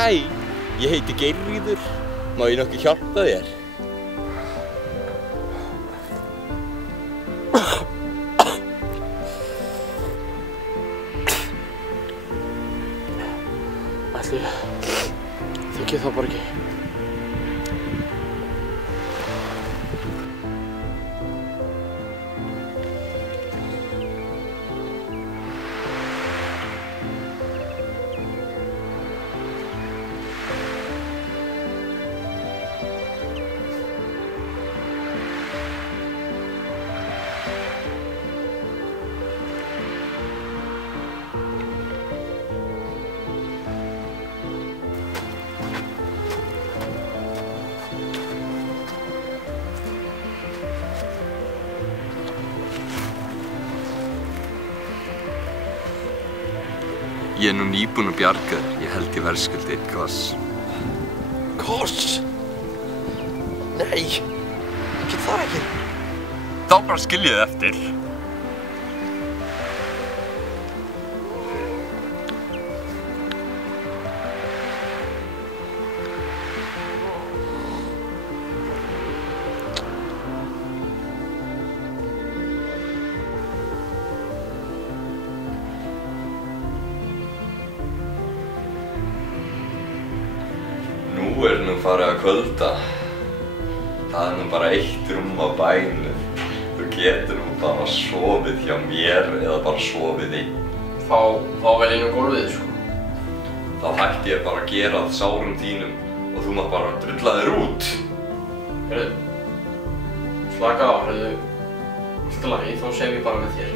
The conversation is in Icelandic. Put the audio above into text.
Hæ, ég heiti Geirríður. Má ég nokkuð hjálpa þér? Ætli, þykir það bara ekki. Ég nú nýbúinn að bjarga þér. Ég held ég verðskuldi einn koss. Koss? Nei, ég get það ekki. Þá bara skilja þið eftir. Nú nú farið að kvölda. Það nú bara eitt rúm á bænum. Þú getur nú bara sofið hjá mér eða bara sofið einn. Þá vel ég nú gólfið, sko. Þá hætti ég bara að gera að sárum þínum og þú mátt bara drulla þér út. Heyrðu, slaka á, heyrðu. Allt í lagi, þá sem ég bara með þér.